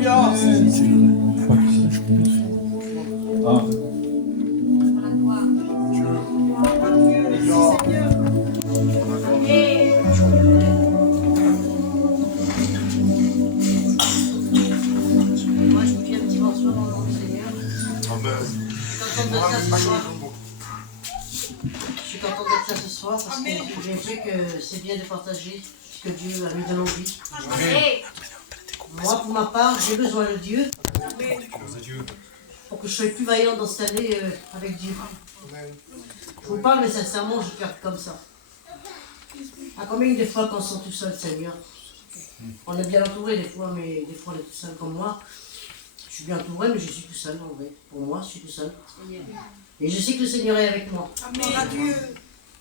Alléluia. Moi, je vous dis un petit morceau dans le nom du Seigneur. Je suis contente d'être là ce soir parce que j'ai vu que c'est bien de partager ce que Dieu a mis dans nos vies. Moi, pour ma part, j'ai besoin de Dieu pour que je sois plus vaillant dans cette année avec Dieu. Je vous parle, mais sincèrement, je garde comme ça. À combien des fois quand on sont tout seul, Seigneur? On est bien entouré des fois, mais des fois on est tout seul comme moi. Je suis bien entouré, mais je suis tout seul en vrai. Pour moi, je suis tout seul. Et je sais que le Seigneur est avec moi. Amen.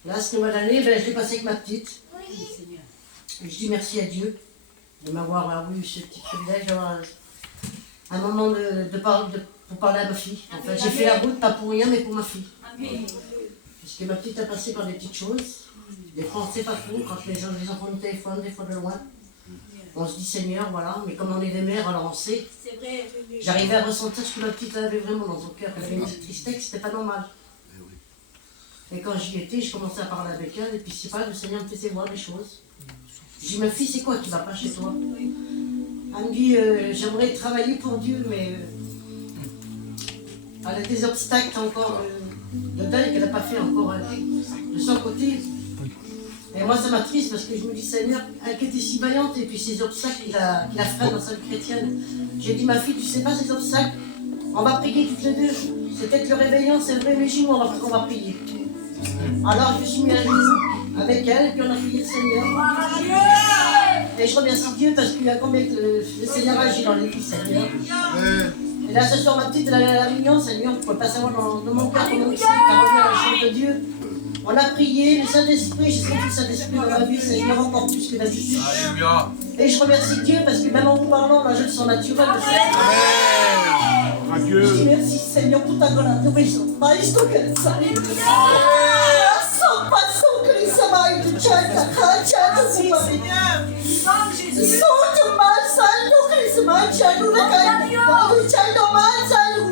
Là, ce mois d'année, je l'ai passé avec ma petite. Et je dis merci à Dieu de m'avoir eu ce petit privilège d'avoir un moment pour parler à ma fille. En fait, j'ai fait la route, pas pour rien, mais pour ma fille. Parce que ma petite a passé par des petites choses. Des fois, on ne sait pas trop, quand les enfants nous téléphonent, des fois de loin. On se dit Seigneur, voilà, mais comme on est des mères, alors on sait. J'arrivais à ressentir ce que ma petite avait vraiment dans son cœur. Elle avait une petite tristesse, c'était pas normal. Et quand j'y étais, je commençais à parler avec elle, et puis c'est pas, le Seigneur me faisait voir des choses. Je dis, ma fille, c'est quoi qui va pas chez toi? Elle me dit, j'aimerais travailler pour Dieu, mais elle a des obstacles encore dedans qu'elle n'a pas fait encore de son côté. Et moi, ça m'attriste parce que je me dis, Seigneur, elle qui était si vaillante, et puis ces obstacles qu'il a fait dans sa vie chrétienne. J'ai dit, ma fille, tu sais pas ces obstacles? On va prier toutes les deux. C'est peut-être le réveillon, c'est vrai, mais chez nous, on va prier. Alors, je me suis mis à la maison avec elle, et puis on a prié le Seigneur. Et je remercie Dieu parce qu'il y a combien que le Seigneur agit dans les vies, Seigneur. Et là, ce soir, ma petite, elle a la réunion, Seigneur, tu ne peux pas savoir dans mon cœur comment c'est, car revient à la chambre de Dieu. On a prié, le Saint-Esprit, j'ai senti le Saint-Esprit dans ma vie, Seigneur, encore plus que d'habitude. Et je remercie Dieu parce que même en vous parlant, là, je le sens naturel. Je dis merci, Seigneur, pour ta grande obéissance. Maestro, que le salut. Passons que les samaïs de Tchaka, Tchaka, Seigneur. Sono mal saldo que les samaïs Tchaka, Tchaka, mal saldo.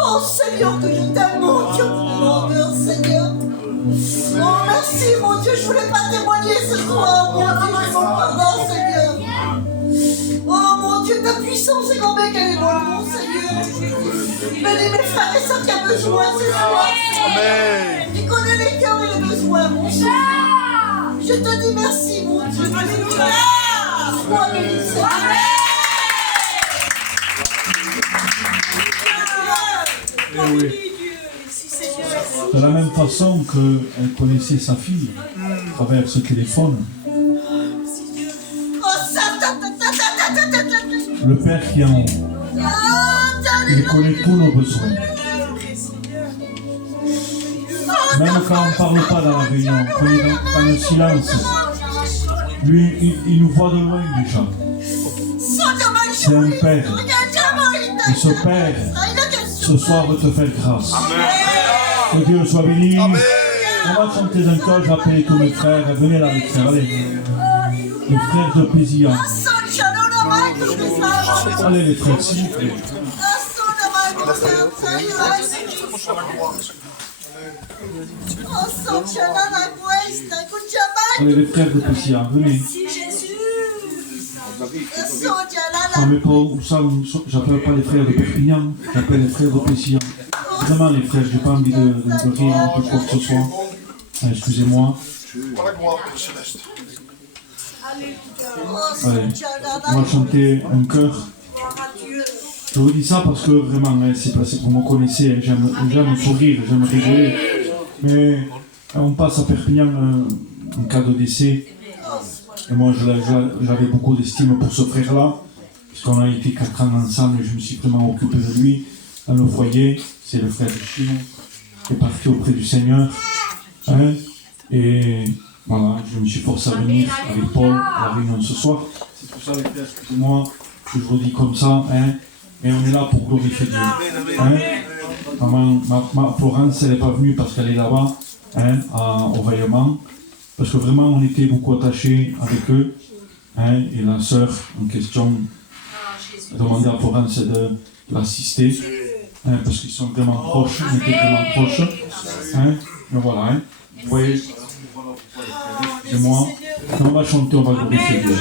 Oh Seigneur, que je t'aime, mon Dieu, pour mon cœur, Seigneur. Oh merci, mon Dieu, je voulais pas témoigner ce soir, mon Dieu, je m'en pardonne, Seigneur. Oh mon Dieu, ta puissance est combien qu'elle est dans le monde, Seigneur. Bénis mes frères et sœurs qui ont besoin ce soir. Amen. Tu connais les cœurs et les besoins, mon Dieu. Je te dis merci, mon Dieu. Alléluia. Sois béni, Seigneur. Oui. De la même façon qu'elle connaissait sa fille à travers ce téléphone, le Père qui est en haut, il connaît tous nos besoins. Même quand on ne parle pas dans la réunion, quand il est dans le silence, lui, il nous voit de loin déjà. C'est un Père. Et ce Père, ce soir, veut te faire grâce. Que Dieu soit béni. Amen. On va chanter d'un cœur, j'appelle tous mes frères. Venez là, mes frères, allez. Les frères de Pézillan. Allez, les frères, s'il vous plaît. Allez, les frères de Pézillan, venez. Non, mais pour ça, j'appelle pas les frères de Perpignan, j'appelle les frères de Pézillan. Vraiment, les frères, j'ai pas envie de rire un peu quoi que ce soit. Excusez-moi. Allez, on va chanter un chœur. Je vous dis ça parce que vraiment, c'est passé pour me connaissez, j'aime tout rire, j'aime rigoler. Mais on passe à Perpignan en cas de décès. Et moi, j'avais beaucoup d'estime pour ce frère-là, puisqu'on a été 4 ans ensemble et je me suis vraiment occupé de lui dans le foyer. C'est le frère de Chino qui est parti auprès du Seigneur. Hein, et voilà, je me suis forcé à venir avec Paul à la réunion ce soir. C'est pour ça, les frères, excusez-moi, que je vous dis comme ça. Hein, mais on est là pour glorifier Dieu. Hein, ma Florence, elle n'est pas venue parce qu'elle est là-bas, hein, au Vaillement. Parce que vraiment, on était beaucoup attachés avec eux. Hein, et la sœur en question, demandé à Florence de l'assister, parce qu'ils sont vraiment proches, on était vraiment proches. Mais voilà, vous voyez, c'est moi. On va chanter, on va glorifier Dieu.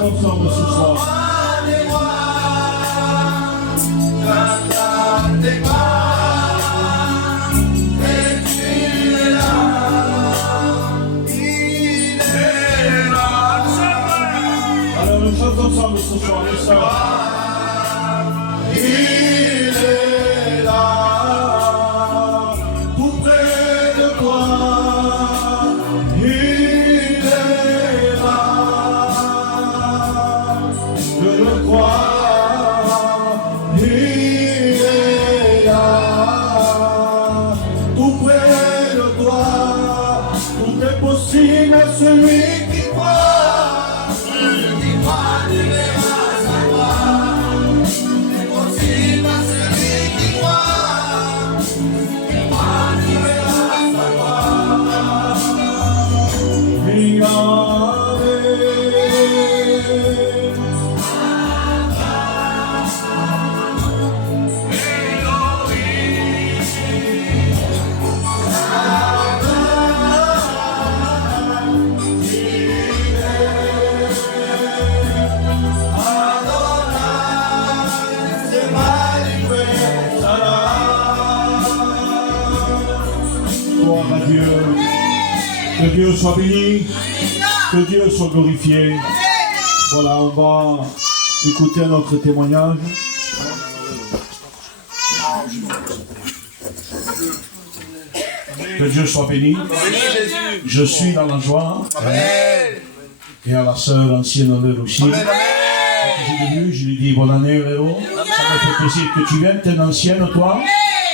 Ensemble ce soir. Alors nous chantons ensemble ce soir, les sœurs. Il est là, tout près de toi. Celui qui croit, ne verra sa gloire. C'est possible à celui qui croit, ne verra sa gloire. Que Dieu soit béni, que Dieu soit glorifié. Voilà, on va écouter un autre témoignage. Que Dieu soit béni. Je suis dans la joie. Et à la sœur ancienne Léo aussi. J'ai vu, je lui dis bonne année Léo. Ça me fait plaisir que tu viennes, t'es une ancienne toi.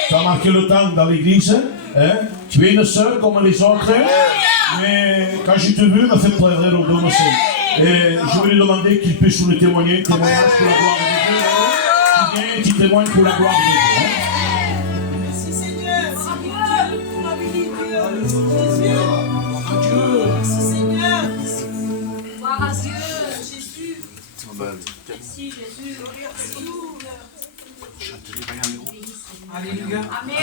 Tu as marqué le temps dans l'église. Tu es une sœur comme les autres. Mais quand je t'ai vu, m'a fait pleurer au dos. Et je vais lui demander qu'il puisse nous témoigner, témoignage pour la gloire de Dieu. Qui témoigne pour la gloire de Dieu. Merci Seigneur, pour la bénie Dieu. Merci Seigneur. Gloire à Dieu, Jésus. Merci Jésus. Alléluia. Amen.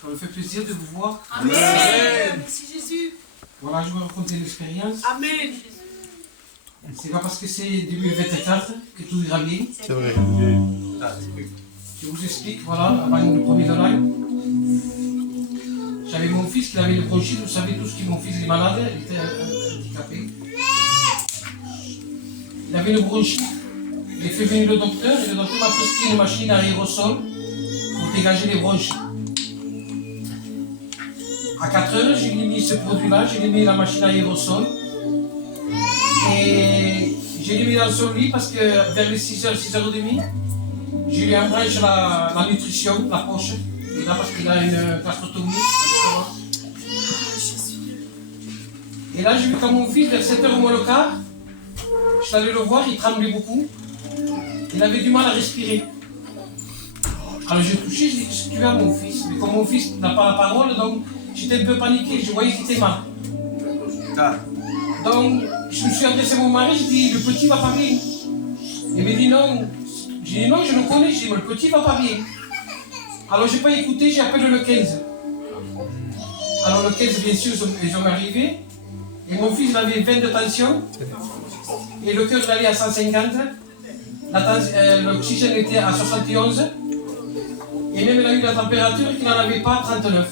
Ça me fait plaisir de vous voir. Amen. Merci Jésus. Voilà, je vais raconter l'expérience. Amen. C'est pas parce que c'est 2024 que tout ira bien. C'est vrai. Je vous explique, voilà, avant le premier de live. J'avais mon fils qui avait le bronchite. Vous savez tous que mon fils est malade, il était handicapé. Il avait le bronchite. J'ai fait venir le docteur et le docteur m'a prescrit une machine à aérosol pour dégager les bronchites. À 4 heures, j'ai mis ce produit-là, j'ai mis la machine à aérosol. Et j'ai mis dans son lit parce que vers les 6h, 6h30, j'ai lui embranché la nutrition, la poche. Et là, parce qu'il a une gastrotomie. Et là, j'ai vu quand mon fils, vers 7h moins le quart, je suis allé le voir, il tremblait beaucoup. Il avait du mal à respirer. Alors j'ai touché, j'ai dit, qu'est-ce que tu as mon fils? Mais comme mon fils n'a pas la parole, donc j'étais un peu paniqué, je voyais qu'il était mal. Donc je me suis adressé à mon mari, je dis, le petit va pas bien. Il m'a dit non. J'ai dit non, je le connais, je dis, mais le petit va pas bien. Alors j'ai pas écouté, j'ai appelé le 15. Alors le 15, bien sûr, ils sont arrivés. Et mon fils avait 20 de tension. Et le cœur allait à 150. L'oxygène était à 71. Et même il a eu la température qu'il n'en avait pas, 39.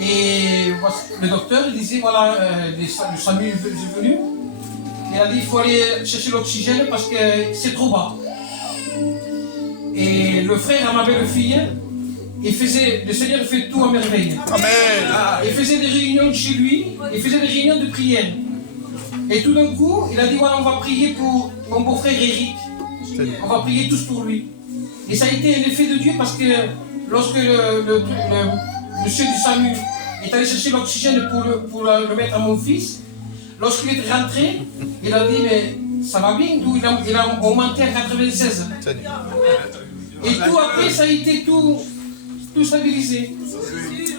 Et le docteur il disait, voilà, le SAMU est venu. Il a dit, il faut aller chercher l'oxygène parce que c'est trop bas. Et le frère à ma belle-fille, le Seigneur fait tout à merveille. Amen. Il faisait des réunions chez lui, il faisait des réunions de prière. Et tout d'un coup, il a dit, voilà, on va prier pour mon beau-frère Eric. On va prier tous pour lui. Et ça a été un effet de Dieu parce que lorsque le monsieur du SAMU est allé chercher l'oxygène pour le mettre à mon fils, lorsqu'il est rentré, il a dit, mais ça va bien, il a augmenté à 96. Et tout après, ça a été tout stabilisé.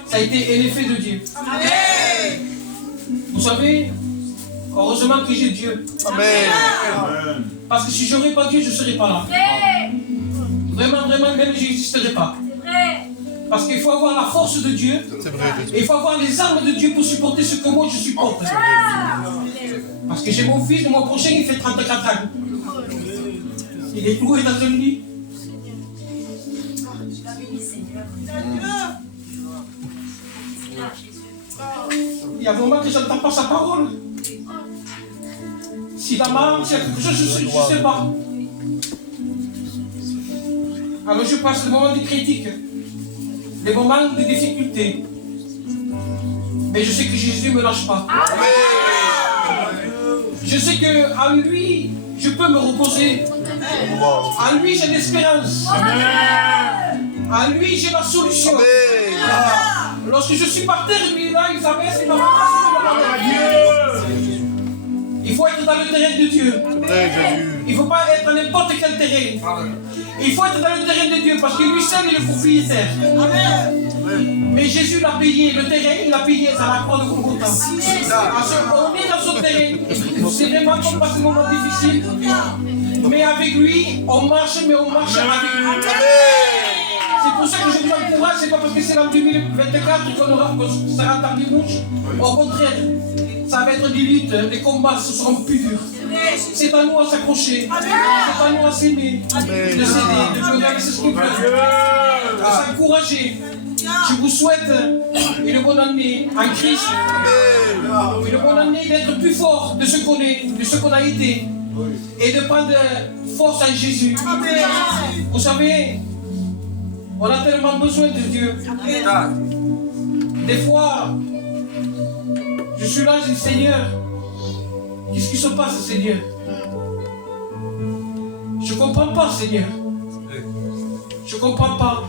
Ça a été un effet de Dieu. Amen. Vous savez, heureusement que j'ai Dieu. Amen. Parce que si je n'aurais pas Dieu, je ne serais pas là. Vraiment, même je n'existerais pas. Parce qu'il faut avoir la force de Dieu. Et il faut avoir les armes de Dieu pour supporter ce que moi je supporte. Parce que j'ai mon fils, le mois prochain, il fait 34 ans. Il est cloué dans un lit. Il y a un moment que je n'entends pas sa parole. S'il a marre, s'il y a quelque chose, je ne sais pas. Alors je passe le moment des critiques, les moments de difficultés. Mais je sais que Jésus ne me lâche pas. Je sais qu'en lui, je peux me reposer. En lui, j'ai l'espérance. En lui, j'ai la solution. Lorsque je suis par terre, lui, là, il s'abaisse, il m'a ramassé. Il faut être dans le terrain de Dieu. Il ne faut pas être dans n'importe quel terrain. Il faut être dans le terrain de Dieu parce que lui seul est le propriétaire. Mais Jésus l'a payé, le terrain, il l'a payé à la croix de Golgotha. On est dans son terrain. C'est vraiment comme passer un moment difficile. Mais avec lui, on marche, mais on marche avec lui. C'est pour ça que je vous encourage, c'est pas parce que c'est en 2024 qu'on sera dans les mouches. Au contraire, ça va être des luttes, les combats, ce seront plus durs. C'est à nous à s'accrocher, c'est à nous à s'aimer, de s'aider, de pleurer, c'est ce qu'il veut, de s'encourager. Je vous souhaite une bonne année en Christ, une bonne année d'être plus fort de ce qu'on est, de ce qu'on a été, et de prendre force en Jésus. Vous savez, on a tellement besoin de Dieu. Des fois, je suis là, je dis Seigneur, qu'est-ce qui se passe, Seigneur? Je ne comprends pas, Seigneur. Je ne comprends pas.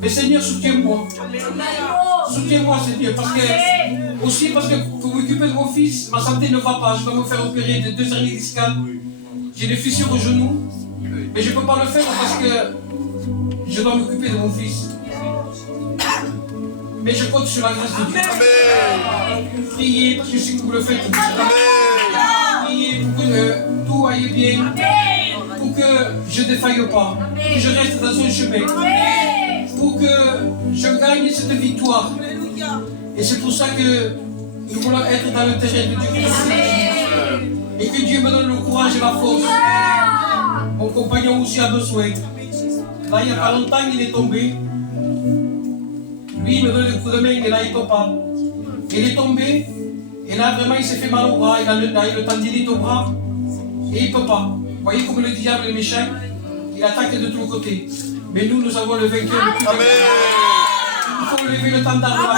Mais Seigneur, soutiens-moi. Soutiens-moi, Seigneur. Parce que pour m'occuper de mon fils, ma santé ne va pas. Je dois me faire opérer de 2 hernies discales. J'ai des fissures au genou. Mais je ne peux pas le faire parce que je dois m'occuper de mon fils. Mais je compte sur la grâce de Dieu. Priez parce que je sais que vous le faites. Priez pour que tout aille bien. Pour que je ne défaille pas. Que je reste dans un chemin. Pour que je gagne cette victoire. Et c'est pour ça que nous voulons être dans le terrain de Dieu. Et que Dieu me donne le courage et la force. Mon compagnon aussi a besoin. Là, il n'y a pas longtemps, il est tombé. Lui, il me donne le coup de main, mais là, il ne peut pas. Il est tombé, et là, vraiment, il s'est fait mal au bras. Il a le tendinite au bras, et il ne peut pas. Vous voyez comme le diable est méchant, il attaque de tous les côtés. Mais nous avons le vainqueur. Il faut lever le temps d'arbre.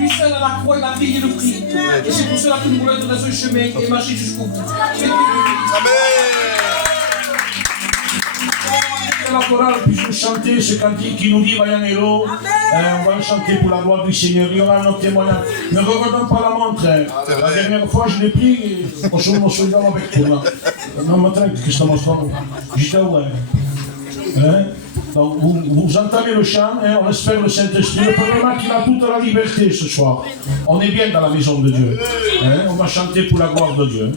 Lui seul à la croix, il a payé le prix. Et c'est pour cela que nous voulons être dans ce chemin et marcher jusqu'au bout. La chorale puisse chanter ce cantique qui nous dit Vayanelo. On va le chanter pour la gloire du Seigneur. Il y aura notre témoignage. Ne regardons pas la montre. La dernière fois, je l'ai pris. On se met avec toi. Non, maintenant, que je te montre. J'étais ouais. Donc, vous entamez le chant, on espère le Saint-Esprit. Le problème qu'il a toute la liberté ce soir. On est bien dans la maison de Dieu. On va chanter pour la gloire de Dieu.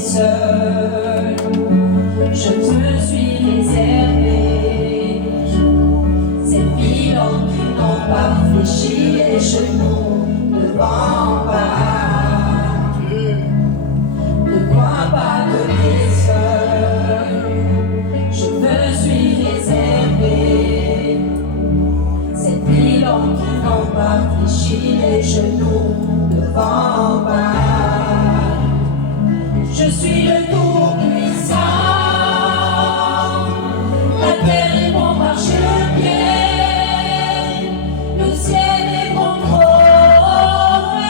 seul, je me suis réservé cette vie en qui n'ont pas fléchi les genoux devant pas. Ne crois pas que t'es seul, je me suis réservé cette vie en qui n'ont pas fléchi les genoux devant pas. Je suis le tout-puissant, la terre est mon marchepied, le ciel est mon trône,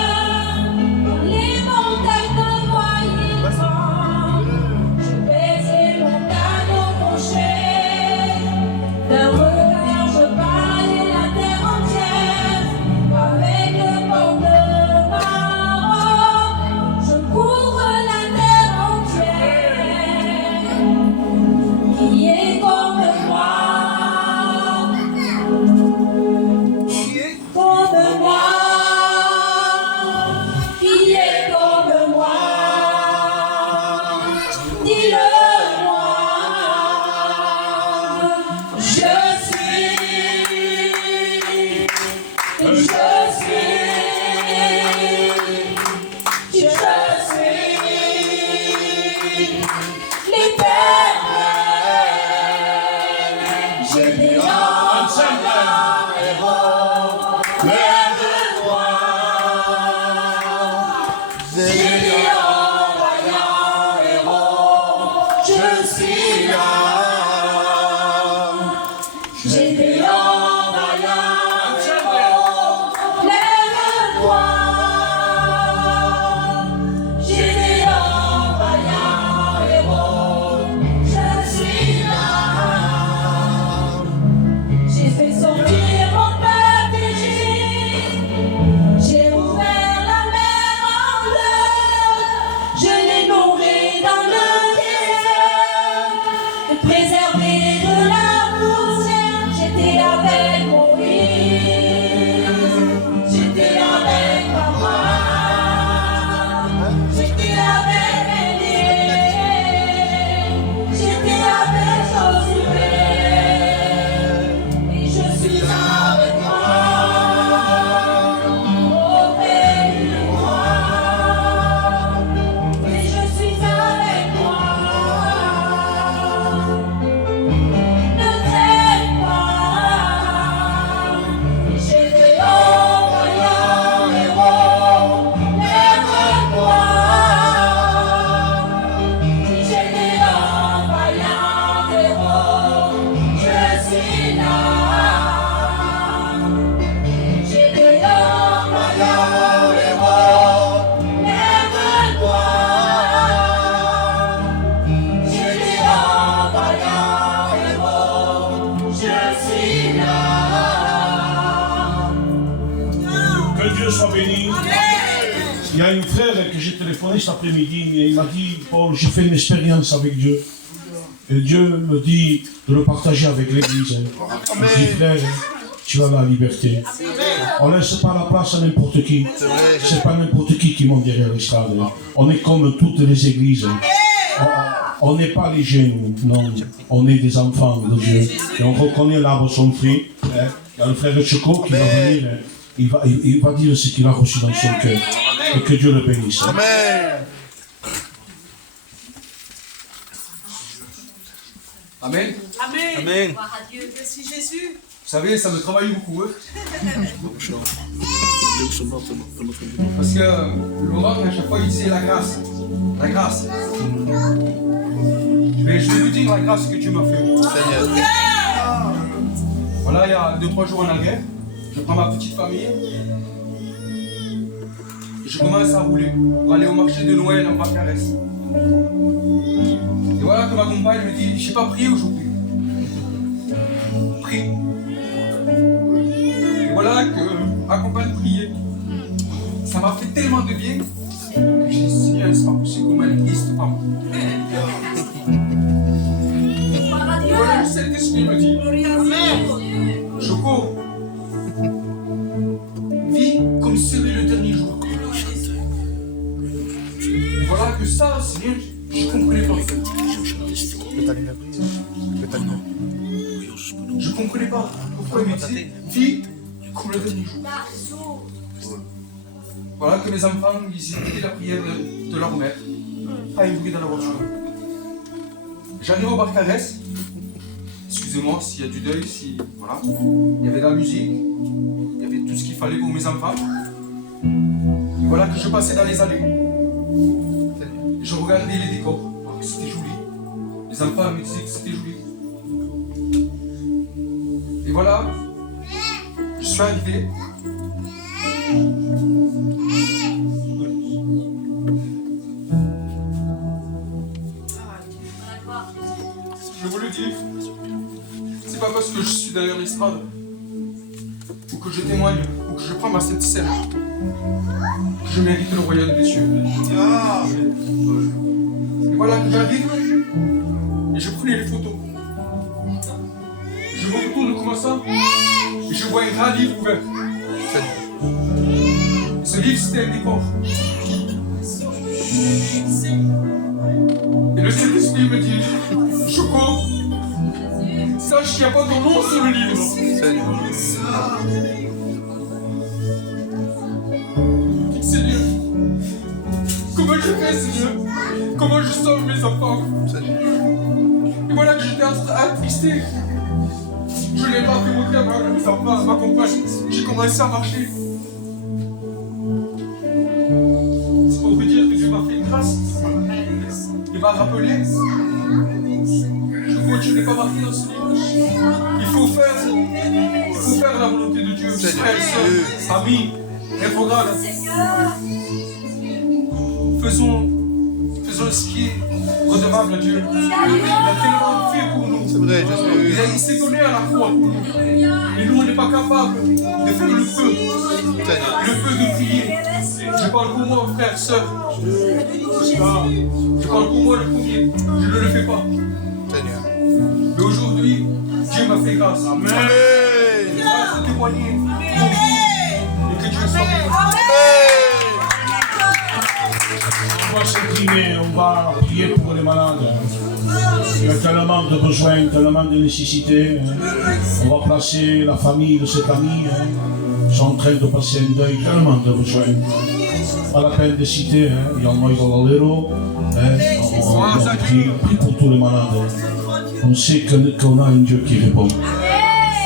les montagnes me voyaient devant. Je baisais mon cadeau crochet, d'un regard je balayais la terre entière, avec le port de Maroc, je couvre la terre entière, qui est comme moi, qui est comme moi, dis-le-moi, je suis l'éternel, j'ai des envoyants héros, lève-toi, j'ai des envoyants héros, je suis là, j'ai des envoyants héros, lève-toi, j'ai des envoyants héros, je suis là, j'ai fait sortir mon peuple d'Égypte, j'ai ouvert la mer en deux, je l'ai nourri dans le désert, et préservé de la poussière, j'étais avec Moïse, j'étais avec Papa, j'étais avec Élie, j'étais avec Josué, et je suis avec toi, au pays de moi, et je suis avec toi. Ne crée pas, j'ai des envoyants héros, lève-toi, j'ai des envoyants héros, je suis là, j'ai des envoyants héros, lève-toi, j'ai des envoyants héros, je suis là. Que Dieu soit béni. Il y a un frère que j'ai téléphoné cet après-midi et il m'a dit Paul, j'ai fait une expérience avec Dieu. Et Dieu me dit de le partager avec l'Église. Je dis frère, tu as la liberté. On ne laisse pas la place à n'importe qui. C'est pas n'importe qui monte derrière l'estrade. On est comme toutes les églises. On n'est pas les jeunes, non. On est des enfants de Dieu. Et on reconnaît l'arbre son fruit. Il y a le frère Choco qui va venir. Il va dire ce qu'il a reçu dans son cœur. Et que Dieu le bénisse. Amen. Amen. Gloire à Dieu. Merci Jésus. Vous savez, ça me travaille beaucoup. Parce que Laurent, à chaque fois, il disait la grâce. La grâce. Je vais vous dire la grâce que Dieu m'a fait. Voilà, il y a 2-3 jours en arrière, je prends ma petite famille et je commence à rouler pour aller au marché de Noël en Bacarès. Et voilà que ma compagne me dit, j'ai pas prié aujourd'hui. Prie. Et voilà que ma compagne priait. Ça m'a fait tellement de bien que j'ai dit, Seigneur, c'est pas possible comment elle prie, c'est pas moi. Gloire à Et Dieu. voilà, le Saint-Esprit me dit, Choco, vis comme si c'était le dernier jour. Et voilà que ça, Seigneur, Je comprenais pas en fait. Je comprenais pas pourquoi il me disait vis comme le dernier jour. Voilà que mes enfants, ils écoutaient la prière de leur mère. Pas un bruit dans la voiture. J'arrive au Barcarès. Excusez-moi s'il y a du deuil, si. Voilà. Il y avait de la musique. Il y avait tout ce qu'il fallait pour mes enfants. Et voilà que je passais dans les allées. Et je regardais les décors. C'était joli. Les enfants me disaient que c'était joli. Et voilà, je suis arrivé. Je vous le dis, c'est pas parce que je suis derrière l'estrade, ou que je témoigne, ou que je prends ma cette scène, que je mérite le royaume des cieux. Et voilà que j'arrive, et je prenais les photos. Je me retourne comme ça, et je vois un grand livre ouvert. Ce livre, c'était un décor. Et le Saint-Esprit me dit, Choco, sache qu'il n'y a pas ton nom sur le livre. Seigneur, comment je fais, Seigneur? Comment je sauve mes enfants? Et voilà que j'étais attristé. Je ne l'ai pas fait montrer à mes enfants, à ma compagne. J'ai commencé à marcher. C'est pour vous dire que Dieu m'a fait une grâce. Il m'a rappelé. Je ne continue pas marqué dans ce livre. Il faut faire la volonté de Dieu. Frères et sœurs, amis, rétrogrades. Faisons ce qui est redevable à Dieu. Il a tellement fait pour nous. C'est vrai, Jésus. Il s'est donné à la foi pour nous. Et nous, on n'est pas capable de faire le feu de prier. Je parle pour moi, frère, sœur. Je parle pour moi le premier. Je ne le fais pas. Mais aujourd'hui, Dieu m'a fait grâce. Amen. Grâce de témoigner pour vous. Et que Dieu soit béni. On va s'imprimer, on va prier pour les malades. Il y a tellement de besoins, tellement de nécessités. On va placer la famille de cet ami. Ils sont en train de passer un deuil, tellement de besoins. Pas la peine de citer, il y en a dans l'héros. On prie pour tous les malades. On sait qu'on a un Dieu qui répond.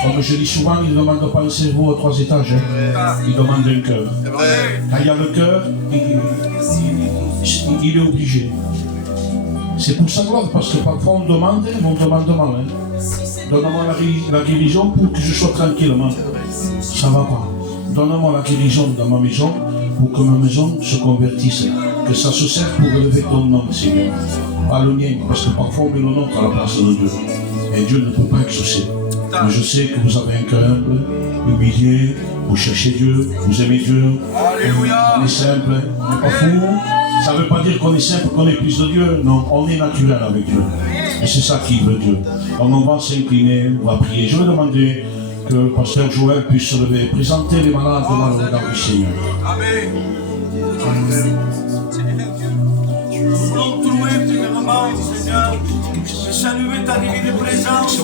Comme je dis souvent, il ne demande pas un cerveau à 3 étages, il demande un cœur. Quand il y a le cœur, il est obligé. C'est pour sa gloire, parce que parfois on demande, mais on demande mal. Donne-moi la guérison pour que je sois tranquillement. Ça ne va pas. Donne-moi la guérison dans ma maison pour que ma maison se convertisse. Que ça se serve pour élever ton nom, Seigneur. Pas le mien, parce que parfois on met le nom à la place de Dieu. Et Dieu ne peut pas exaucer. Mais je sais que vous avez un cœur humble, humilié, vous cherchez Dieu, vous aimez Dieu. Alléluia. On est simple, on n'est pas fou. Ça ne veut pas dire qu'on est simple, qu'on est plus de Dieu. Non, on est naturel avec Dieu. Et c'est ça qui veut Dieu. Donc on va s'incliner, on va prier. Je vais demander que le pasteur Joël puisse se lever, présenter les malades devant le regard du Seigneur. Amen. Nous voulons te louer premièrement, Seigneur, et saluer ta divine présence.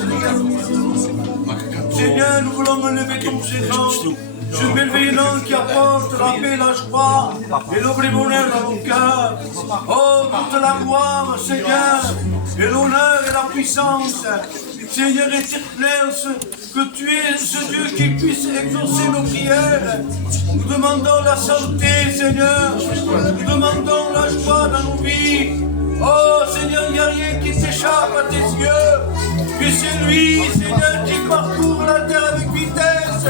Seigneur, nous voulons lever ton présent. Ce merveilleux nom qui apporte la paix, la joie et le vrai bonheur dans nos cœurs. Oh, toute la gloire, Seigneur, et l'honneur et la puissance. Seigneur éternel, que tu es ce Dieu qui puisse exaucer nos prières. Nous demandons la santé, Seigneur. Nous demandons la joie dans nos vies. Oh, Seigneur, il n'y a rien qui s'échappe à tes yeux. Tu es celui, Seigneur, qui parcourt la terre avec vitesse.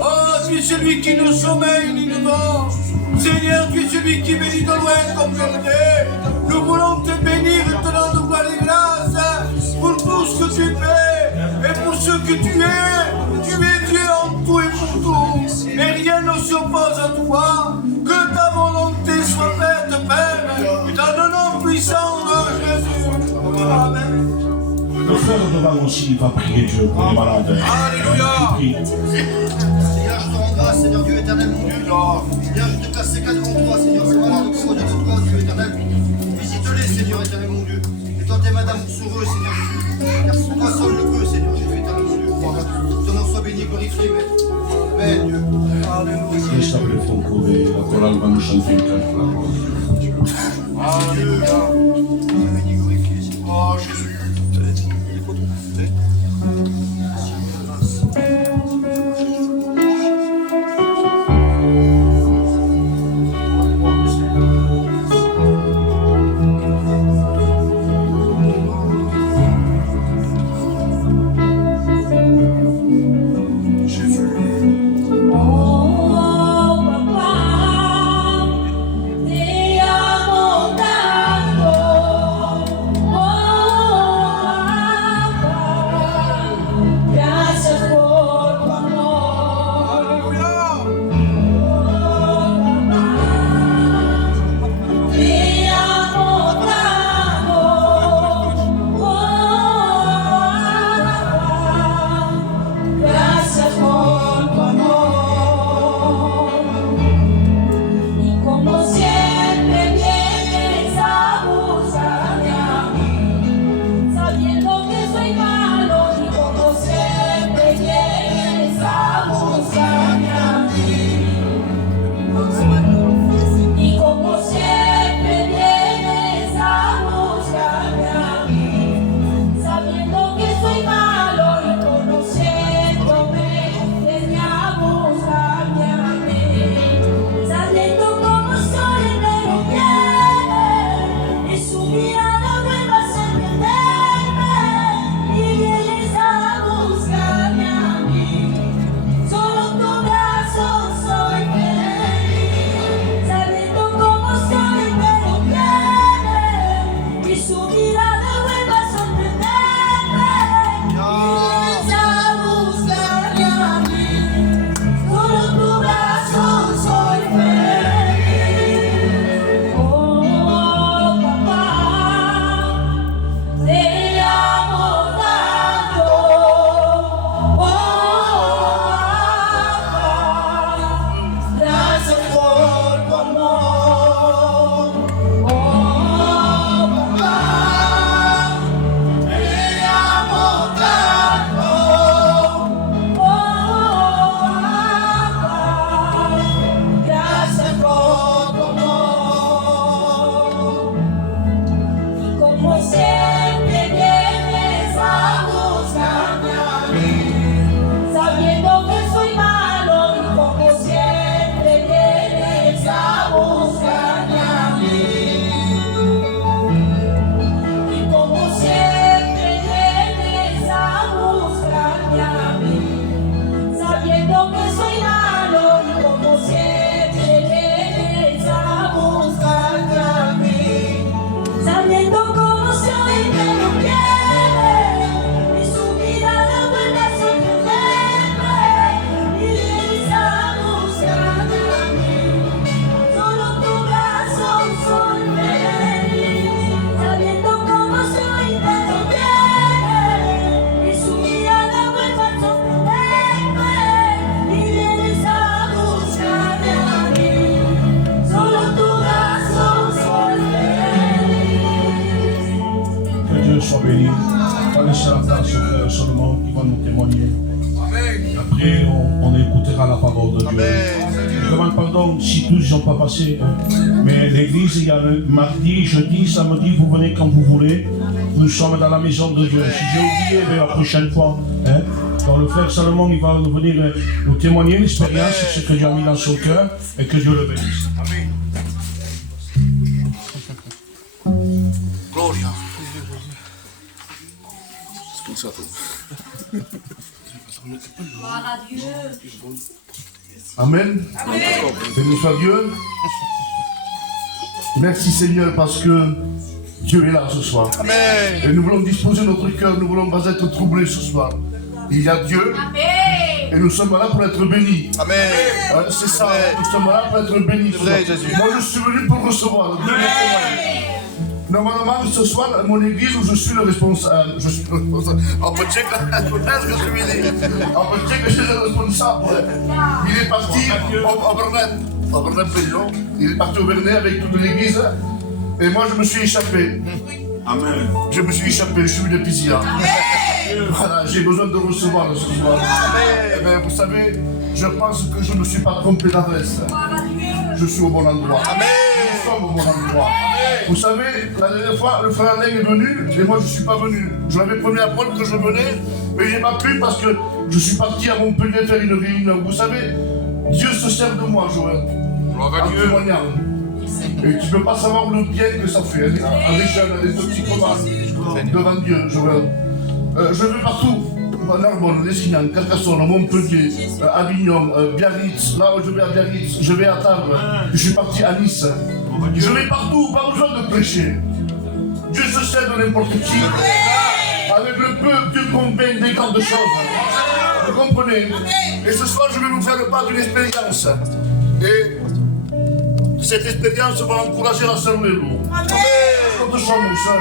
Oh, tu es celui qui ne sommeille ni ne dort. Seigneur, tu es celui qui bénit de loin comme vérité. Nous voulons te bénir et te rendre gloire et grâce pour tout ce que tu fais et pour ce que tu es. Tu es Dieu en tout et pour tout. Et rien ne s'oppose à toi. Que ta volonté soit faite, Père, dans le nom puissant de Jésus. Amen. Le frère devant aussi va prier Dieu pour les malades. Alléluia. Seigneur, je te rends grâce, Seigneur Dieu éternel, mon Dieu. Seigneur, je te place ces cas devant toi, Seigneur. C'est vraiment le corps de toi, Dieu éternel. Visite-les, Seigneur éternel. Adam sur eux, Seigneur Jésus. Car toi seul le peux, Seigneur Jésus, éternellement Dieu. Ton nom soit béni, glorifié, Amen, Dieu. Alléluia. Laisse t'appeler Franco et la chorale va nous chanter une canne pour la gloire. Alléluia. Béni, glorifié, Seigneur. Oh, Jésus. Sois béni. On va laisser la place au frère seulement qui va nous témoigner. Après, on écoutera la parole de Dieu. Je demande pardon si tous n'ont pas passé. Mais l'église, il y a le mardi, jeudi, samedi, vous venez quand vous voulez. Nous sommes dans la maison de Dieu. Si j'ai oublié, mais la prochaine fois. Donc le frère Salomon, il va nous venir nous témoigner l'expérience, ce que Dieu a mis dans son cœur, et que Dieu le bénisse. Amen. Gloria. Gloire à Dieu. Amen. Béni soit Dieu. Merci Seigneur parce que Dieu est là ce soir. Amen. Et nous voulons disposer notre cœur, nous voulons pas être troublés ce soir. Il y a Dieu. Amen. Et nous sommes là pour être bénis. Amen. C'est ça, nous sommes là pour être bénis. C'est vrai, Jésus. Moi je suis venu pour recevoir. Normalement, ce soir, à mon église où je suis le responsable, on peut checker que je suis le responsable. Il est parti au Bernet, il est parti au Bernet avec toute l'église, et moi je me suis échappé. Amen. Je me suis échappé, je suis de Pisia. Voilà, j'ai besoin de recevoir ce soir. Eh bien, vous savez, je pense que je ne me suis pas trompé d'adresse. Je suis au bon endroit. Nous sommes au bon endroit. Vous savez, la dernière fois, le frère Alain est venu et moi je ne suis pas venu. Je l'avais promis à Paul que je venais, mais j'ai pas pu parce que je suis parti à Montpellier faire une réunion. Vous savez, Dieu se sert de moi, Joël, en témoignant. Et tu ne peux pas savoir le bien que ça fait, à l'échelle des petits commandes devant Dieu, Joël. Je vais partout, Narbonne, Lézignan, Carcassonne, Montpellier, Avignon, Biarritz. Là où je vais à Biarritz, je vais à Tarbes, je suis parti à Nice. Je vais partout, pas besoin de prêcher. Dieu se sert de n'importe qui. Avec le peu, Dieu combien des grandes choses. Vous comprenez? Et ce soir, je vais vous faire le pas d'une expérience. Et cette expérience va encourager la sœur Lélou. Contre son mon sœur.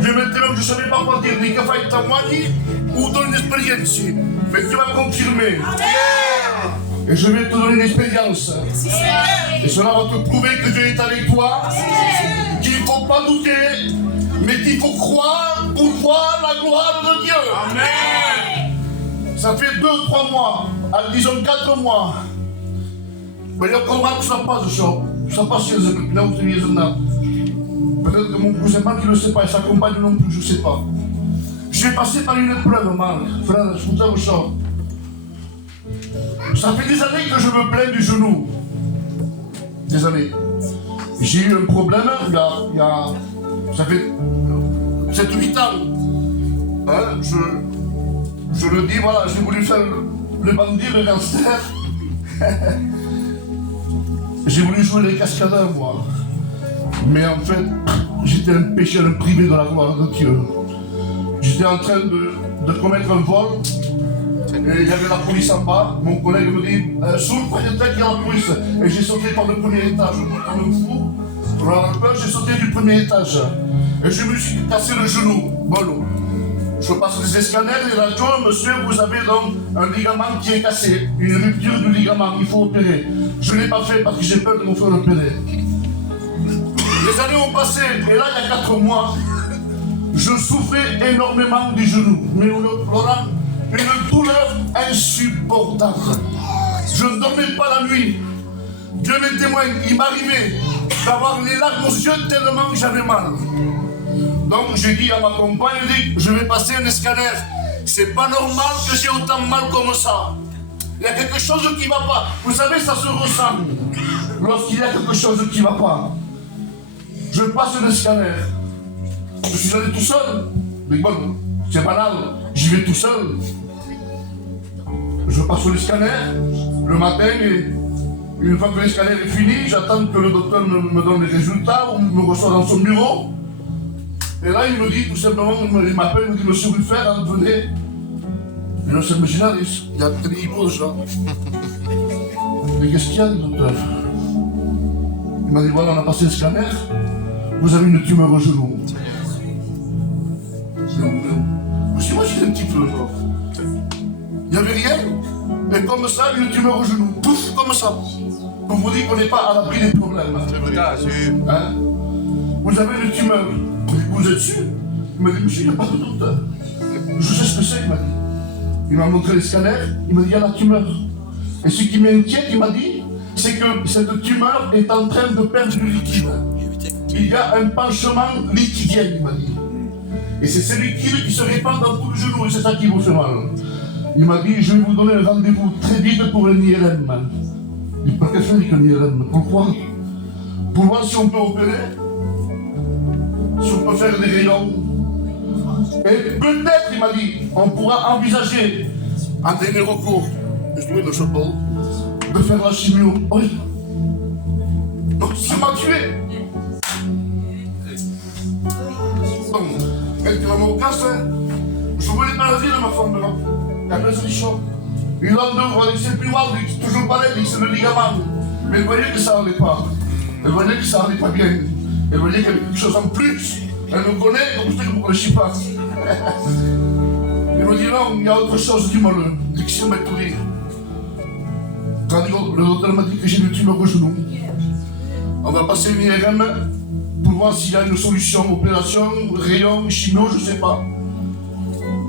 Je maintenant, je ne savais pas quoi dire, ni qu'il faille témoigner ou donner une expérience. Mais tu vas confirmer. Et je vais te donner une expérience. Et cela va te prouver que Dieu est avec toi. Qu'il ne faut pas douter, mais qu'il faut croire pour voir la gloire de Dieu. Amen. Ça fait 2-3 mois, disons 4 mois. Mais il y a encore que ça passe, ça passe chez eux. Peut-être que mon cousin Marc ne le sait pas et sa compagne non plus, je ne sais pas. J'ai passé par une épreuve, Marc. Frère, je vous dis ça. Ça fait des années que je me plains du genou. Des années. J'ai eu un problème, ça fait 7-8 ans. Hein, je le dis, voilà, j'ai voulu faire le bandit, le gangster. J'ai voulu jouer les cascadeurs, moi. Mais en fait, j'étais un pécheur privé de la gloire de Dieu. J'étais en train de commettre un vol. Et il y avait la police en bas. Mon collègue me dit Soul, près de tête, il y a la police. Et j'ai sauté par le premier étage. Comme un fou. Pour avoir peur, j'ai sauté du premier étage. Et je me suis cassé le genou. Bon. Je passe les scanners et la joie, monsieur, vous avez donc un ligament qui est cassé. Une rupture du ligament, il faut opérer. Je ne l'ai pas fait parce que j'ai peur de me faire opérer. Les années ont passé, et là, il y a 4 mois, je souffrais énormément du genou. Mais Laurent, une douleur insupportable. Je ne dormais pas la nuit. Dieu me témoigne, il m'arrivait d'avoir les larmes aux yeux tellement que j'avais mal. Donc j'ai dit à ma compagne, je vais passer un scanner. C'est pas normal que j'ai autant mal comme ça. Il y a quelque chose qui ne va pas. Vous savez, ça se ressent lorsqu'il y a quelque chose qui ne va pas. Je passe le scanner. Je suis allé tout seul. Mais bon, c'est banal. J'y vais tout seul. Je passe le scanner le matin et une fois que le scanner est fini, j'attends que le docteur me donne les résultats ou me reçoit dans son bureau. Et là, il me dit tout simplement, il m'appelle, il me dit Monsieur Ruffer, venez. Et là, c'est imaginaris. Il y a des hyposes là. Mais qu'est-ce qu'il y a, docteur? Il m'a dit voilà, on a passé le scanner. Vous avez une tumeur au genou. Je me suis imaginé un petit peu. Il n'y avait rien. Mais comme ça, une tumeur au genou. Pouf, comme ça. Pour vous dire qu'on n'est pas à l'abri des problèmes. Hein? Vous avez une tumeur. Vous êtes sûr? Il m'a dit, monsieur, il n'y a pas de doute. Je sais ce que c'est, il m'a dit. Il m'a montré les scanners, il m'a dit, il y a la tumeur. Et ce qui m'inquiète, il m'a dit, c'est que cette tumeur est en train de perdre du liquide. Il y a un penchement liquidien, il m'a dit. Et c'est ce liquide qui se répand dans tout le genou, et c'est ça qui vous fait mal. Il m'a dit, je vais vous donner un rendez-vous très vite pour un IRM. Il dit, pas qu'à faire avec un IRM. Pourquoi? Pour voir si on peut opérer. Si on peut faire des rayons. Et peut-être, il m'a dit, on pourra envisager, en dernier recours, de faire la chimio. Oui. Donc, ça m'a tué. Donc, elle était vraiment au casse, je voulais pas la dire de ma femme là. Et après, ça dit chaud. Il en deux, c'est plus mal, c'est toujours pareil, c'est le ligament. Mais elle voyait que ça n'allait pas. Elle voyait que ça n'allait pas bien. Elle voyait qu'il y avait quelque chose en plus. Elle me connaît, comme je sais que vous ne connaissez pas. Il me dit non, il y a autre chose, dis-moi le. Dit que c'est m'a tout dit. Quand le docteur m'a dit que j'ai une tumeur au genou. On va passer une IRM pour voir s'il y a une solution, opération, rayon, chimio, je ne sais pas.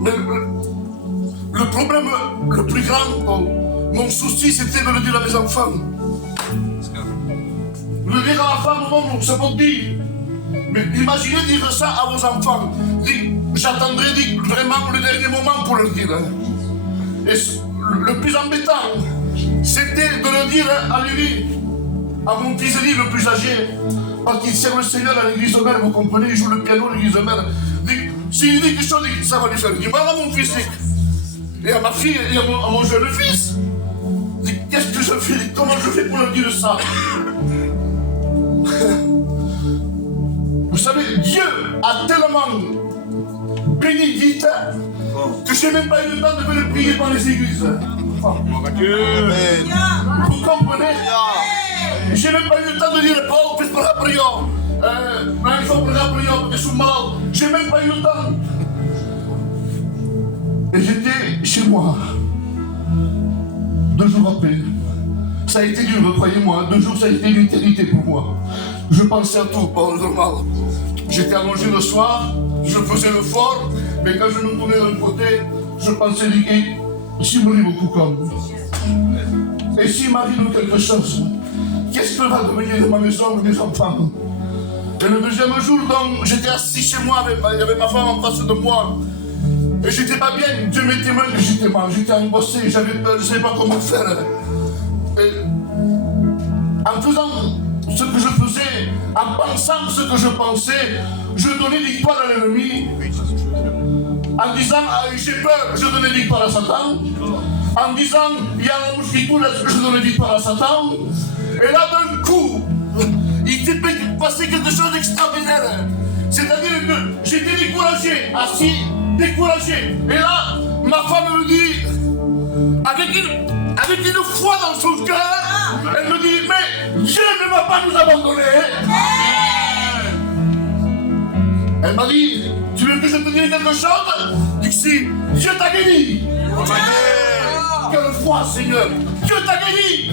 Mais le problème le plus grand, mon souci, c'était de le dire à mes enfants. Le dire à la femme, non, c'est pas dit. Mais imaginez dire ça à vos enfants. J'attendrai vraiment le dernier moment pour le dire. Et le plus embêtant, c'était de le dire à Lily, à mon fils Elie le plus âgé, parce qu'il sert le Seigneur à l'église mère, vous comprenez, il joue le piano à l'église mère. S'il dit quelque chose, ça va lui faire du mal à mon fils et à ma fille et à mon jeune fils. Qu'est-ce que je fais? Comment je fais pour leur dire ça? Vous savez, Dieu a tellement béni Vite que je n'ai même pas eu le temps de venir prier dans les églises. Vous comprenez? Je n'ai même pas eu le temps de dire Paul, fais pour la prière. Il faut pour la prière parce que je suis mal. Je n'ai même pas eu le temps. Et j'étais chez moi. 2 jours après. Ça a été dur, croyez-moi. 2 jours, ça a été une éternité pour moi. Je pensais à tout, pas normal. J'étais allongé le soir, je faisais le fort, mais quand je me tournais d'un côté, je pensais liquer. S'il m'arrive beaucoup comme. Et s'il m'arrive quelque chose, qu'est-ce que va devenir de ma maison, de mes enfants? Et le deuxième jour, donc, j'étais assis chez moi, il y avait ma femme en face de moi. Et j'étais pas bien, Dieu m'est témoin que j'étais mal, j'étais angoissé, j'avais peur, je ne savais pas comment faire. Et en faisant ce que je faisais, en pensant ce que je pensais, je donnais victoire à l'ennemi. En disant j'ai peur, je donnais victoire à Satan. En disant il y a un mouche qui coule, je donnais victoire à Satan. Et là d'un coup, il s'est passé quelque chose d'extraordinaire. C'est-à-dire que j'étais découragé, assis, découragé. Et là, ma femme me dit, avec une foi dans son cœur, elle me dit, mais Dieu ne va pas nous abandonner. Elle m'a dit, tu veux que je te dise quelque chose? Dixie, Dieu t'a guéri. Quelle foi, Seigneur, Dieu t'a guéri.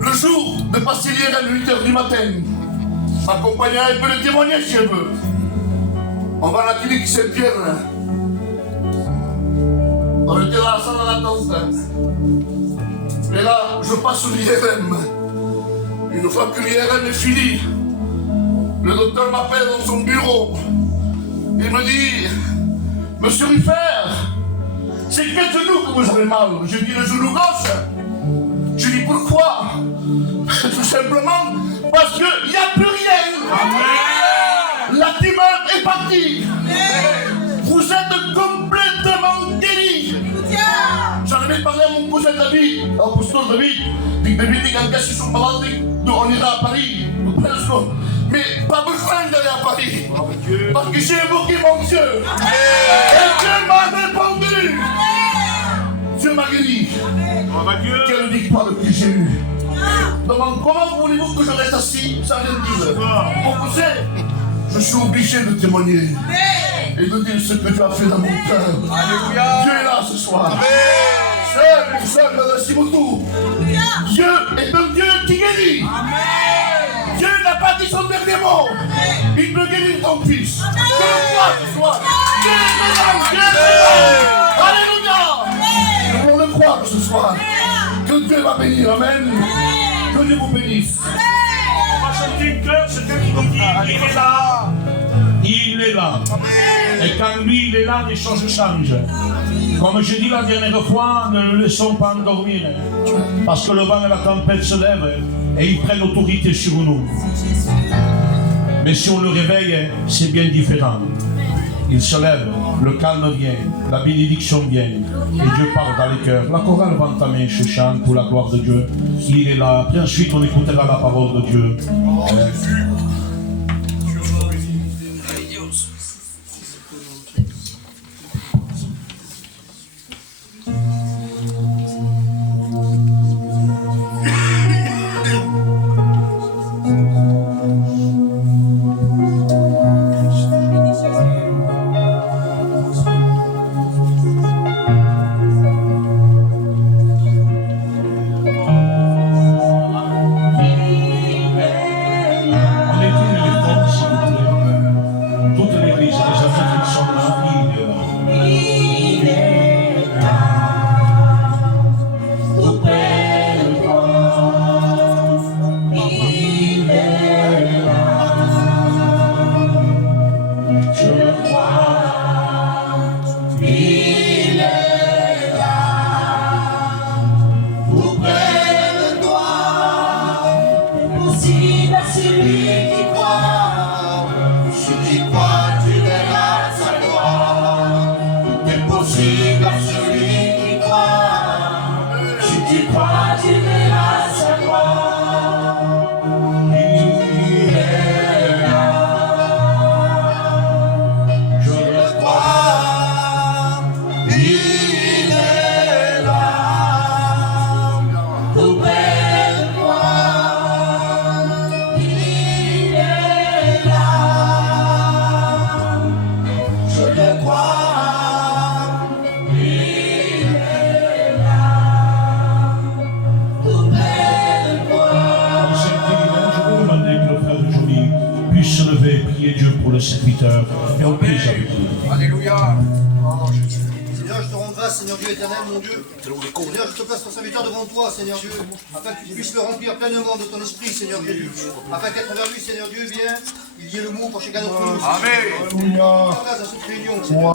Le jour de passer l'hier à 8h du matin, ma compagne a un peu de témoignage si elle veut. On va à la clinique Saint-Pierre. On était dans la salle d'attente. Et là, je passe l'IRM. Une fois que l'IRM est fini, le docteur m'appelle dans son bureau. Il me dit, Monsieur Ruffert, c'est quel genou que vous avez mal? Je dis le genou gauche. Je dis pourquoi? Tout simplement parce qu'il n'y a plus rien. Amen. La tumeur est partie. Amen. Vous êtes complètement guéri. J'en avais parlé à mon cousin David, l'apostole David. Il m'a dit qu'en cas si je suis malade, on ira à Paris. Mais pas besoin d'aller à Paris. Parce que j'ai évoqué mon Dieu. Et Dieu m'a répondu. Dieu m'a guéri. Quelle victoire que j'ai eue. Donc comment voulez-vous que je reste assis sans rien dire? Mon cousin, je suis obligé de témoigner et de dire ce que tu as fait dans mon cœur. Dieu est là ce soir. Seul, merci beaucoup. Dieu est un Dieu qui guérit. Dieu n'a pas dit son dernier mot. Il peut guérir ton fils. Que le crois ce soir. Dieu est vivant. Alléluia. Nous le croire ce soir. Que Dieu va bénir. Amen. Que Dieu vous bénisse. On va chanter une cœur, c'est quelqu'un qui nous dit, il est là. Il est là. Et quand lui, il est là, les choses changent. Comme je dis la dernière fois, ne le laissons pas endormir. Parce que le vent et la tempête se lèvent et ils prennent autorité sur nous. Mais si on le réveille, c'est bien différent. Il se lève, le calme vient, la bénédiction vient, et Dieu parle dans les cœurs. La chorale va entamer, je chante pour la gloire de Dieu. Il est là, puis ensuite on écoutera la parole de Dieu. Si tu crois, tu verras sa gloire. Tout est possible à celui qui croit. Si tu crois, tu verras sa gloire. Il est là. Je le crois. Il est là. Tout près de moi. Il est là. Je le crois. Il est là. Tout près de moi. Je peux demander que le frère Joly puisse se lever et prier Dieu pour le serviteur. Et on prie avec lui. Alléluia. Seigneur, je te rends grâce, Seigneur Dieu éternel, mon Dieu. Seigneur, je te place ton serviteur devant toi, Seigneur Dieu, afin que tu puisses le remplir pleinement de ton esprit, Seigneur Dieu. Afin qu'à travers lui, Seigneur Dieu, bien, il y ait le mot pour chacun d'entre nous. Amen. Je te rends grâce à cette réunion, Seigneur.